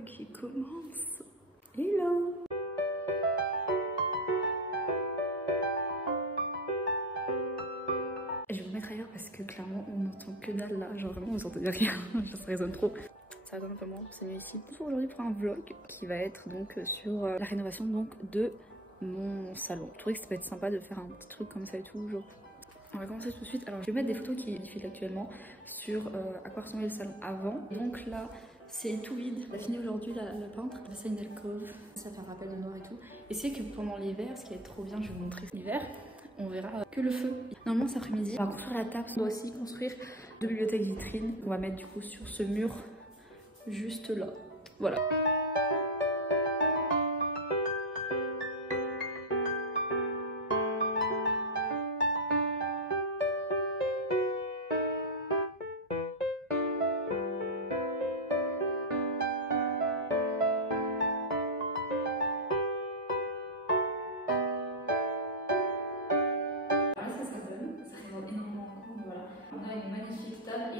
vlog qui commence. Hello! Je vais vous mettre ailleurs parce que clairement on n'entend que dalle là, genre vraiment vous entendez rien, ça résonne trop. Ça résonne un peu moins, c'est mieux ici. Aujourd'hui pour un vlog qui va être donc sur la rénovation donc de mon salon. Je trouvais que ça peut être sympa de faire un petit truc comme ça et tout, genre. On va commencer tout de suite. Alors je vais mettre des photos qui filent actuellement sur à quoi ressemblait le salon avant. Donc là c'est tout vide. On a fini aujourd'hui le peintre. Ça une alcôve, ça fait un rappel de noir et tout. Et c'est que pendant l'hiver, ce qui va être trop bien, je vais vous montrer l'hiver, on verra que le feu. Normalement cet après-midi, on va construire la table. On doit aussi construire deux bibliothèques vitrines. On va mettre du coup sur ce mur juste là. Voilà.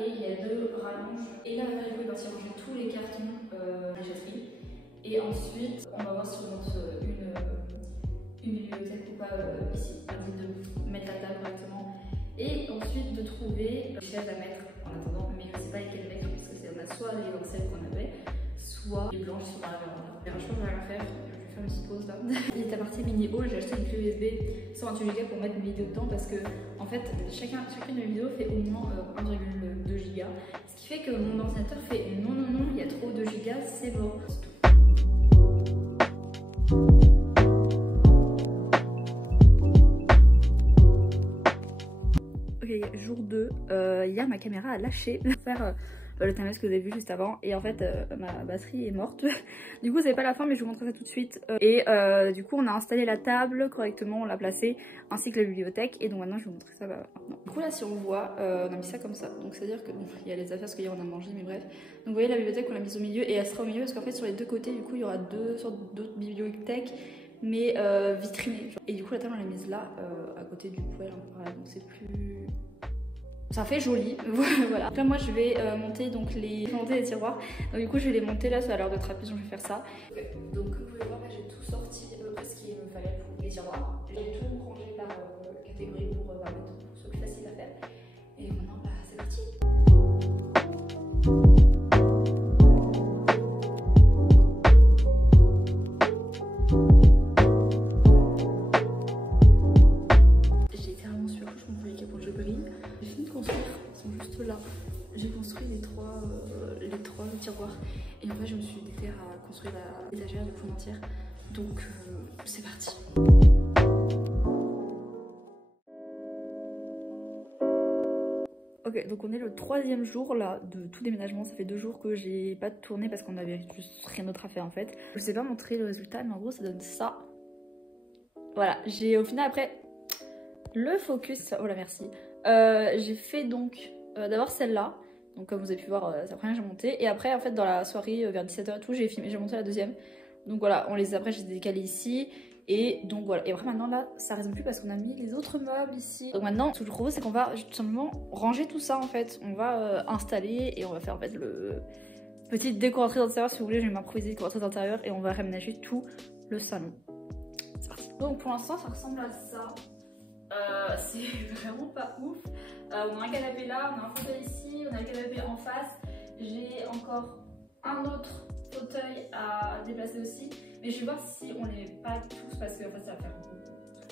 Et il y a deux rallonges et là il va partir ranger tous les cartons de déchetterie et ensuite on va voir si on monte une bibliothèque ou pas ici, de mettre la table correctement et ensuite de trouver les chaises à mettre en attendant, mais je ne sais pas lesquelles mettre parce que on a soit les celles qu'on avait soit les blanches qui sont dans la véranda. Je pense que je vais rien faire, je vais faire une petite pause là. Il est à partir mini haul, j'ai acheté une clé USB 128 Go pour mettre mes vidéos dedans parce que en fait chacune de mes vidéos fait au moins 1,2 Go, ce qui fait que mon ordinateur fait non, il y a trop de gigas, c'est bon. Ok, jour 2, hier ma caméra a lâché pour faire le timelapse que vous avez vu juste avant et en fait ma batterie est morte. Du coup c'est pas la fin mais je vous montre ça tout de suite. Et du coup on a installé la table correctement, on l'a placée ainsi que la bibliothèque et donc maintenant je vais vous montrer ça maintenant. Du coup là si on voit on a mis ça comme ça, donc c'est à dire que bon il y a les affaires parce qu'hier on a mangé mais bref. Donc vous voyez la bibliothèque on l'a mise au milieu et elle sera au milieu parce qu'en fait sur les deux côtés du coup il y aura deux sortes d'autres bibliothèques mais vitrinées. Et du coup la table on l'a mise là à côté du poêle, voilà, donc c'est plus... Ça fait joli, voilà. Donc là moi je vais monter donc les tiroirs. Donc du coup je vais les monter là, c'est à l'heure de trapèze, donc je vais faire ça. Donc vous pouvez voir là j'ai tout sorti à peu près ce qu'il me fallait pour les tiroirs. J'ai tout rangé par catégorie pour mettre pour que ce soit plus facile à faire. Et maintenant bah c'est parti. J'ai construit les trois tiroirs et en fait je me suis déterrée à construire l'étagère de pomme entière, donc c'est parti. Ok, donc on est le troisième jour là de tout déménagement. Ça fait 2 jours que j'ai pas tourné parce qu'on avait juste rien d'autre à faire en fait. Je sais pas montrer le résultat mais en gros ça donne ça. Voilà, j'ai au final après le focus, oh là merci. J'ai fait donc d'abord celle-là, donc comme vous avez pu voir c'est la première que j'ai montée, et après en fait dans la soirée vers 17 h et tout j'ai monté la deuxième, donc voilà après j'ai décalé ici et donc voilà, et après maintenant là ça résonne plus parce qu'on a mis les autres meubles ici. Donc maintenant ce que je propose c'est qu'on va tout simplement ranger tout ça en fait, on va installer et on va faire en fait le petite décoratrice d'intérieur. Si vous voulez je vais m'improviser décoratrice d'intérieur et on va réaménager tout le salon. C'est parti. Donc pour l'instant ça ressemble à ça. C'est vraiment pas ouf. On a un canapé là, on a un fauteuil ici, on a le canapé en face. J'ai encore un autre fauteuil à déplacer aussi. Mais je vais voir si on les met pas tous parce que en fait ça va faire beaucoup.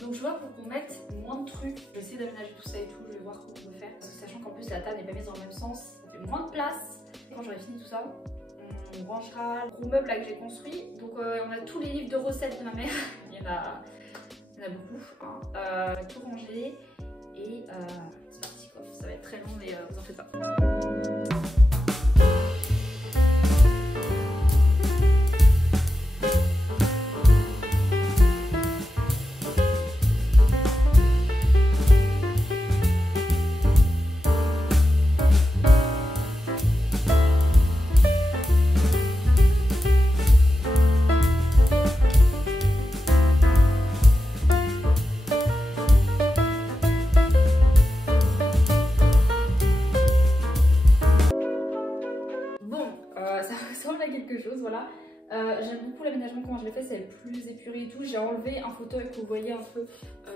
Donc je vois pour qu'on mette moins de trucs. Je vais essayer d'aménager tout ça et tout, je vais voir comment on peut faire. Parce que sachant qu'en plus la table n'est pas mise dans le même sens, ça fait moins de place. Et quand j'aurai fini tout ça, on branchera le gros meuble là que j'ai construit. Donc on a tous les livres de recettes de ma mère. Il y en a beaucoup, hein. Tout ranger et c'est parti quoi. Ça va être très long mais vous en faites pas. quelque chose, voilà. J'aime beaucoup l'aménagement, comment je l'ai fait, c'est plus épuré et tout. J'ai enlevé un fauteuil que vous voyez un peu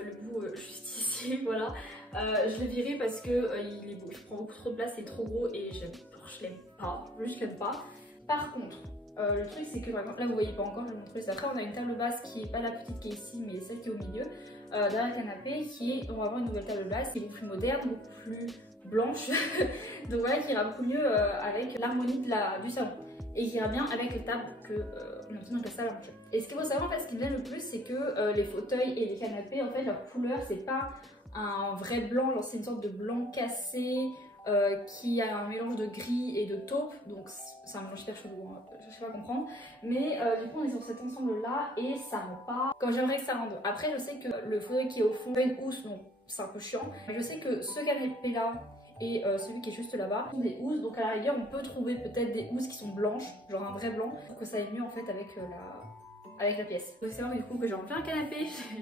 le bout juste ici, voilà. Je l'ai viré parce que il prend beaucoup trop de place, c'est trop gros et je l'aime pas, juste je l'aime pas. Par contre, le truc c'est que par exemple, là vous voyez pas encore, je vais vous montrer ça après. On a une table basse qui est pas la petite qui est ici, mais celle qui est au milieu, derrière le canapé, on va avoir une nouvelle table basse qui est beaucoup plus moderne, beaucoup plus blanche, donc voilà, qui ira beaucoup mieux avec l'harmonie du salon et qui ira bien avec les tables que on obtient dans la salle à manger. Et ce qu'il faut savoir en fait, ce qui me gêne le plus, c'est que les fauteuils et les canapés, en fait, leur couleur c'est pas un vrai blanc, genre c'est une sorte de blanc cassé. Qui a un mélange de gris et de taupe, donc c'est un mélange super chelou, hein, je sais pas comprendre, mais du coup on est sur cet ensemble là et ça rend pas comme j'aimerais que ça rende. Après je sais que le fauteuil qui est au fond fait une housse, donc c'est un peu chiant, mais je sais que ce canapé là et celui qui est juste là-bas sont des housses, donc à la rigueur on peut trouver peut-être des housses qui sont blanches, genre un vrai blanc, pour que ça aille mieux en fait avec la pièce. Il faut savoir du coup que j'ai enlevé un canapé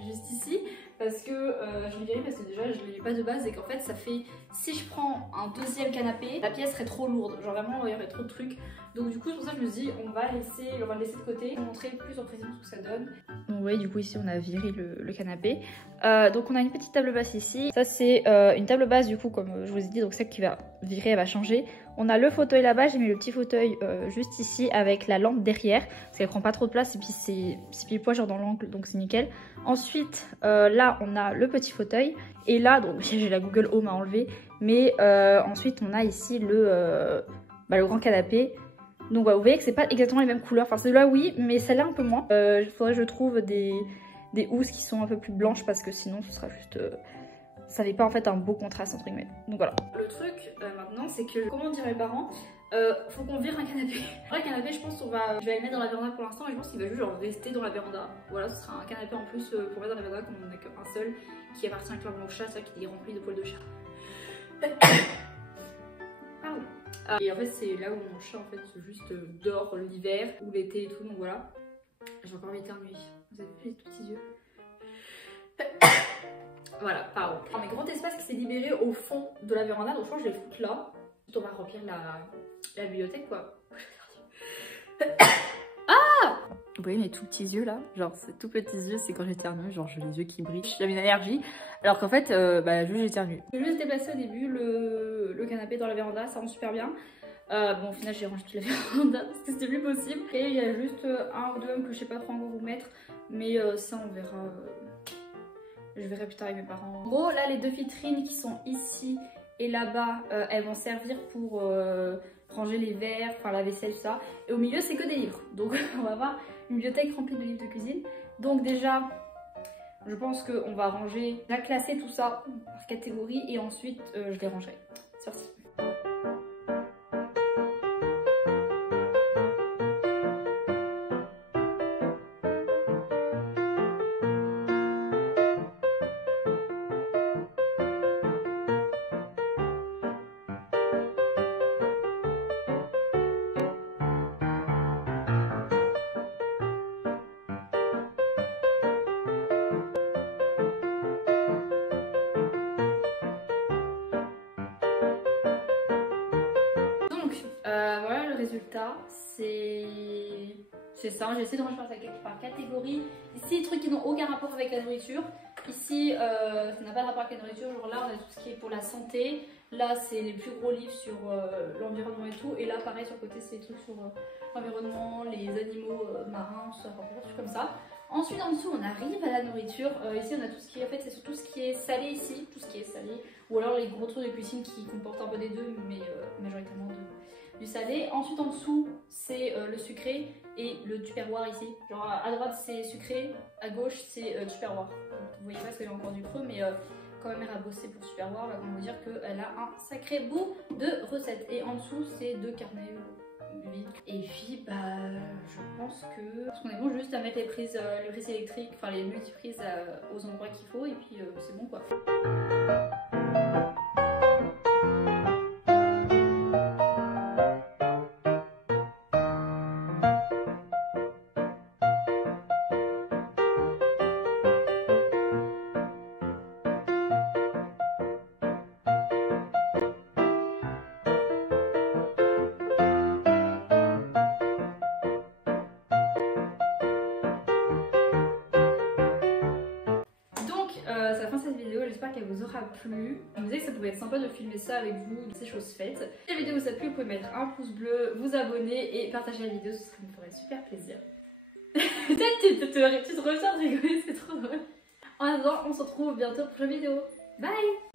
juste ici parce que je l'ai viré parce que déjà je ne l'ai pas de base et qu'en fait ça fait, si je prends un deuxième canapé, la pièce serait trop lourde, genre vraiment il y aurait trop de trucs. Donc du coup c'est pour ça que je me dis on va le laisser de côté pour montrer plus en précision ce que ça donne. Donc vous voyez du coup ici on a viré le canapé. Donc on a une petite table basse ici, ça c'est une table basse du coup comme je vous ai dit, donc celle qui va virer elle va changer. On a le fauteuil là-bas, j'ai mis le petit fauteuil juste ici avec la lampe derrière parce qu'elle prend pas trop de place et puis c'est pile poil genre dans l'angle donc c'est nickel. Ensuite là on a le petit fauteuil et là donc j'ai la Google Home à enlever, mais ensuite on a ici le grand canapé. Donc voilà, vous voyez que c'est pas exactement les mêmes couleurs, enfin celui-là oui mais celle-là un peu moins. Il faudrait que je trouve des housses qui sont un peu plus blanches parce que sinon ce sera juste... ça n'est pas en fait un beau contraste entre guillemets. Donc voilà. Le truc maintenant c'est que, comment dire mes parents, faut qu'on vire un canapé. Un canapé je pense je vais le mettre dans la véranda pour l'instant et je pense qu'il va juste genre rester dans la véranda. Voilà, ce sera un canapé en plus pour mettre dans la véranda comme on n'a qu'un seul qui appartient clairement au chat, c'est ça qui est rempli de poils de chat. Pardon. Et en fait c'est là où mon chat en fait juste dort l'hiver ou l'été et tout, donc voilà. J'ai encore m'éternuer. Vous avez vu les tout petits yeux? Voilà, pardon. Un grand espace qui s'est libéré au fond de la véranda, donc je pense que je vais le foutre là. On va remplir la bibliothèque quoi. Ah! Vous voyez mes tout petits yeux là? Genre ces tout petits yeux c'est quand j'éternue, genre j'ai les yeux qui brillent, j'ai une énergie. Alors qu'en fait, juste j'éternue. J'ai juste déplacé au début le canapé dans la véranda, ça rend super bien. Bon au final j'ai rangé toute la véranda parce que c'était plus possible. Et il y a juste un ou deux hommes que je sais pas trop encore où mettre, mais ça on verra. Je verrai plus tard avec mes parents. En gros, là, les deux vitrines qui sont ici et là-bas, elles vont servir pour ranger les verres, enfin la vaisselle, ça. Et au milieu, c'est que des livres. Donc, on va avoir une bibliothèque remplie de livres de cuisine. Donc déjà, je pense qu'on va ranger, là, classer tout ça par catégorie et ensuite, je les rangerai. C'est parti. Voilà le résultat, c'est ça. J'ai essayé de ranger par catégorie. Ici, les trucs qui n'ont aucun rapport avec la nourriture. Ici, ça n'a pas de rapport avec la nourriture. Genre là, on a tout ce qui est pour la santé. Là, c'est les plus gros livres sur l'environnement et tout. Et là, pareil, sur le côté, c'est les trucs sur l'environnement, les animaux marins, tout ça, enfin, des trucs comme ça. Ensuite, en dessous, on arrive à la nourriture. Ici, on a tout ce qui est, en fait, c'est surtout ce qui est salé ici, tout ce qui est salé. Ou alors les gros trucs de cuisine qui comportent un peu des deux, mais majoritairement du salé. Ensuite, en dessous, c'est le sucré et le tupperware ici. Genre à droite, c'est sucré, à gauche, c'est tupperware. Vous voyez pas parce que j'ai encore du creux, mais quand ma mère a bossé pour tupperware, on va vous dire qu'elle a un sacré bout de recettes. Et en dessous, c'est deux carnets. Et puis je pense que parce qu'on est bon juste à mettre les prises électriques, enfin les multiprises aux endroits qu'il faut et puis c'est bon quoi. j'espère qu'elle vous aura plu. Je me disais que ça pouvait être sympa de filmer ça avec vous, ces choses faites. Si la vidéo vous a plu, vous pouvez mettre un pouce bleu, vous abonner et partager la vidéo, ça me ferait super plaisir. Peut-être tu te reviens de rigoler, c'est trop drôle. En attendant, on se retrouve bientôt pour une vidéo. Bye!